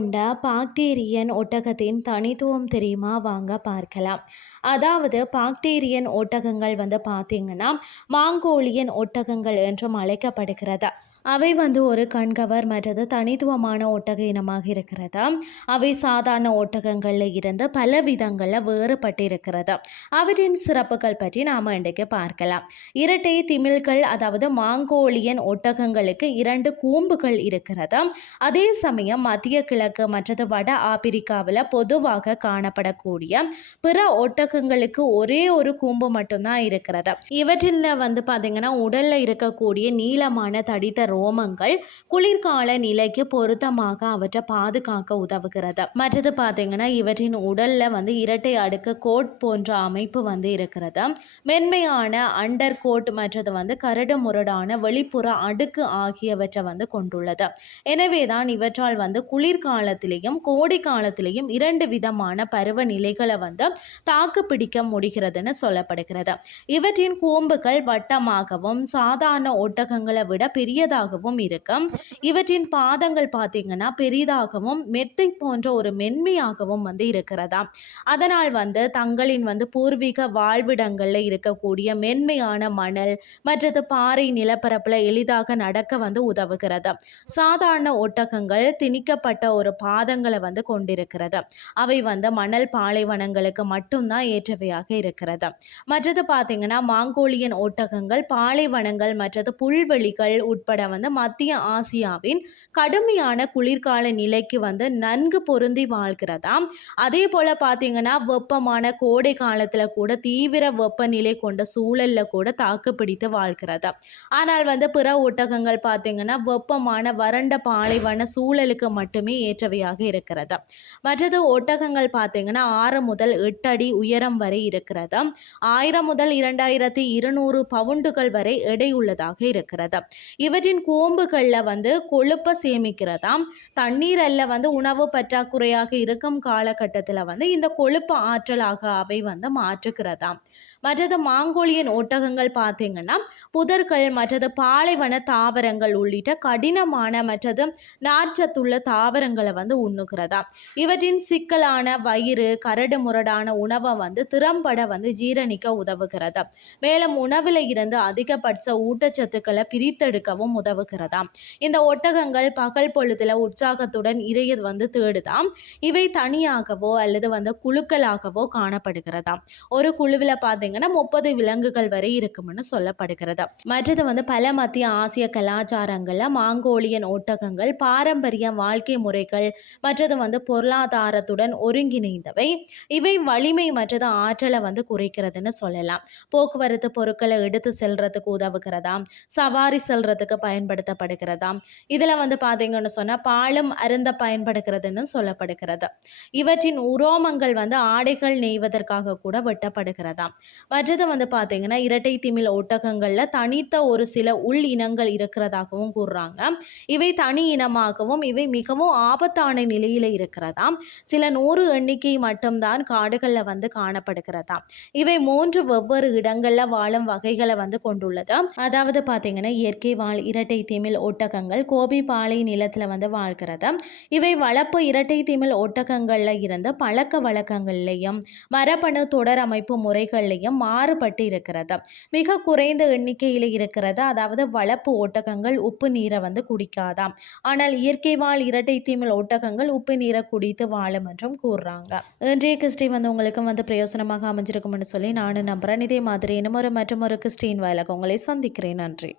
கொண்ட பாக்டீரியன் ஒட்டகத்தின் தனித்துவம் தெரியுமா? வாங்க பார்க்கலாம். அதாவது பாக்டீரியன் ஒட்டகங்கள் பார்த்தீங்கன்னா, மாங்கோலியன் ஒட்டகங்கள் என்றும் அழைக்கப்படுகிறது. அவை ஒரு கண்கவர் மற்றது தனித்துவமான ஒட்டக இனமாக இருக்கிறது. அவை சாதாரண ஒட்டகங்களில் இருந்து பல விதங்களில் வேறுபட்டு இருக்கிறது. அவற்றின் சிறப்புகள் பற்றி நாம் இன்றைக்கு பார்க்கலாம். இரட்டை திமில்கள், அதாவது மாங்கோலியன் ஒட்டகங்களுக்கு 2 கூம்புகள் இருக்கிறது. அதே சமயம் மத்திய கிழக்கு மற்றது வட ஆப்பிரிக்காவில் பொதுவாக காணப்படக்கூடிய பிற ஒட்டகங்களுக்கு ஒரே ஒரு கூம்பு மட்டும்தான் இருக்கிறது. இவற்றில் பார்த்தீங்கன்னா உடல்ல இருக்கக்கூடிய நீளமான தடித்த ரோமங்கள் குளிர்கால நிலைக்கு பொருத்தமாக அவற்றை பாதுகாக்க உதவுகிறது. மற்றது பார்த்தீங்கன்னா இவற்றின் உடல்ல இரட்டை அடுக்கு கோட் போன்ற அமைப்பு இருக்கிறது. மென்மையான அண்டர் கோட் மற்றது கரடு முரடான வெளிப்புற அடுக்கு ஆகியவற்றை கொண்டுள்ளது. எனவேதான் இவற்றால் குளிர்காலத்திலேயும் கோடை காலத்திலேயும் 2 விதமான பருவநிலைகளை தாக்கு பிடிக்க முடிகிறதுன்னு சொல்லப்படுகிறது. இவற்றின் கூம்புகள் வட்டமாகவும் சாதாரண ஒட்டகங்களை விட பெரியதாகவும் இருக்கும். இவற்றின் பாதங்கள் பார்த்தீங்கன்னா பெரிதாகவும் மெத்தை போன்ற ஒரு மென்மையாகவும் இருக்கிறதா. அதனால் தங்களின் பூர்வீக வாழ்விடங்களில் இருக்கக்கூடிய மென்மையான மணல் மற்றது பாறை நிலப்பரப்பில் எளிதாக நடக்க உதவுகிறது. சாதாரண ஒட்டகங்கள் திணிக்கப்பட்ட ஒரு பாதங்களை கொண்டிருக்கிறது. அவை மணல் பாலைவனங்களுக்கு மட்டும்தான் ஏற்றவையாக இருக்கிறது. மற்றது பார்த்தீங்கன்னா மாங்கோலியன் ஒட்டகங்கள் பாலைவனங்கள் மற்றது புல்வெளிகள் உட்பட மத்திய ஆசியாவின் கடுமையான குளிர்கால நிலைக்கு நன்கு பொருந்தி வாழ்கிறதா. அதே போல பார்த்தீங்கன்னா வெப்பமான கோடை காலத்தில் கூட தீவிர வெப்பநிலை கொண்ட சூழல்ல கூட தாக்கு பிடித்து வாழ்கிறது. ஆனால் பிற ஒட்டகங்கள் பார்த்தீங்கன்னா வெப்பமான வறண்ட பாலைவன சூழலுக்கு மட்டுமே ஏற்றவையாக இருக்கிறது. மற்றது ஒட்டகங்கள் பார்த்தீங்கன்னா 6 முதல் 8 அடி உயரம் வரை இருக்கிறது. 1000 முதல் 2200 பவுண்டுகள் வரை எடை உள்ளதாக இருக்கிறது. இவற்றின் கூம்புகளில் கொழுப்பை சேமிக்கிறதாம். தண்ணீரில் உணவு பற்றாக்குறையாக இருக்கும் காலகட்டத்தில் இந்த கொழுப்பு ஆற்றலாக அவை மாற்றுகிறதாம். மற்றது மாங்கோலியன் ஒட்டகங்கள் பார்த்தீங்கன்னா புதர்கள் மற்றது பாலைவன தாவரங்கள் உள்ளிட்ட கடினமான மற்றது நார்ச்சத்துள்ள தாவரங்களை உண்ணுகிறதா. இவற்றின் சிக்கலான வயிறு கரடு முரடான உணவை திறம்பட ஜீரணிக்க உதவுகிறது. மேலும் உணவில் இருந்து அதிகபட்ச ஊட்டச்சத்துக்களை பிரித்தெடுக்கவும் உதவுகிறதாம். இந்த ஒட்டகங்கள் பகல் பொழுதுல உற்சாகத்துடன் இரையை தேடுதாம். இவை தனியாகவோ அல்லது குழுக்களாகவோ காணப்படுகிறதாம். ஒரு குழுவில் பார்த்தீங்கன்னா 30 விலங்குகள் வரை இருக்கும்னு சொல்லப்படுகிறது. மற்றது பல மத்திய ஆசிய கலாச்சாரங்கள்ல மாங்கோலியன் ஒட்டகங்கள் பாரம்பரிய வாழ்க்கை முறைகள் மற்றது பொருளாதாரத்துடன் ஒருங்கிணைந்தவை. இவை வலிமை மற்றது ஆற்றலை குறைக்கிறதுன்னு சொல்லலாம். போக்குவரத்து பொருட்களை எடுத்து செல்றதுக்கு உதவுகிறதாம். சவாரி செல்றதுக்கு பயன்படுத்தப்படுகிறதாம். இதில் பார்த்தீங்கன்னு சொன்னால் பாலும் அருந்த பயன்படுகிறதுன்னு சொல்லப்படுகிறது. இவற்றின் உரோமங்கள் ஆடைகள் நெய்வதற்காக கூட வெட்டப்படுகிறதாம். மற்றது பார்த்தீங்கன்னா இரட்டை திமில் ஒட்டகங்களில் தனித்த ஒரு சில உள் இனங்கள் இருக்கிறதாகவும் கூறுறாங்க. இவை தனி இனமாகவும் இவை மிகவும் ஆபத்தான நிலையில் இருக்கிறதாம். சில 100 எண்ணிக்கை மட்டும்தான் காடுகளில் காணப்படுகிறதாம். இவை 3 வெவ்வேறு இடங்களில் வாழும் வகைகளை கொண்டுள்ளது. அதாவது பார்த்தீங்கன்னா இயற்கை வாழ் இரட்டை திமில் ஒட்டகங்கள் கோபி பாலை நிலத்தில் வாழ்கிறது. இவை வளர்ப்பு இரட்டை திமில் ஒட்டகங்களில் இருந்து பழக்க வழக்கங்கள்லையும் மரபணு தொடர் அமைப்பு முறைகள்லையும் மாறுபட்டு இருக்கிறது. மிக குறைந்த எண்ணிக்கையில் இருக்கிறது. அதாவது வளர்ப்பு ஒட்டகங்கள் உப்பு நீரை குடிக்காதாம். ஆனால் இயற்கை வாழ் இரட்டை திமில் ஒட்டகங்கள் உப்பு நீரை குடித்து வாழும் என்றும் கூறுறாங்க. இன்றைய கிறிஸ்டி உங்களுக்கு பிரயோசனமாக அமைஞ்சிருக்கும்னு சொல்லி நானும் நம்புறேன். இதே மாதிரி இன்னும் மற்றும் ஒரு கிறிஸ்டின் வாயிலாக உங்களை சந்திக்கிறேன். நன்றி.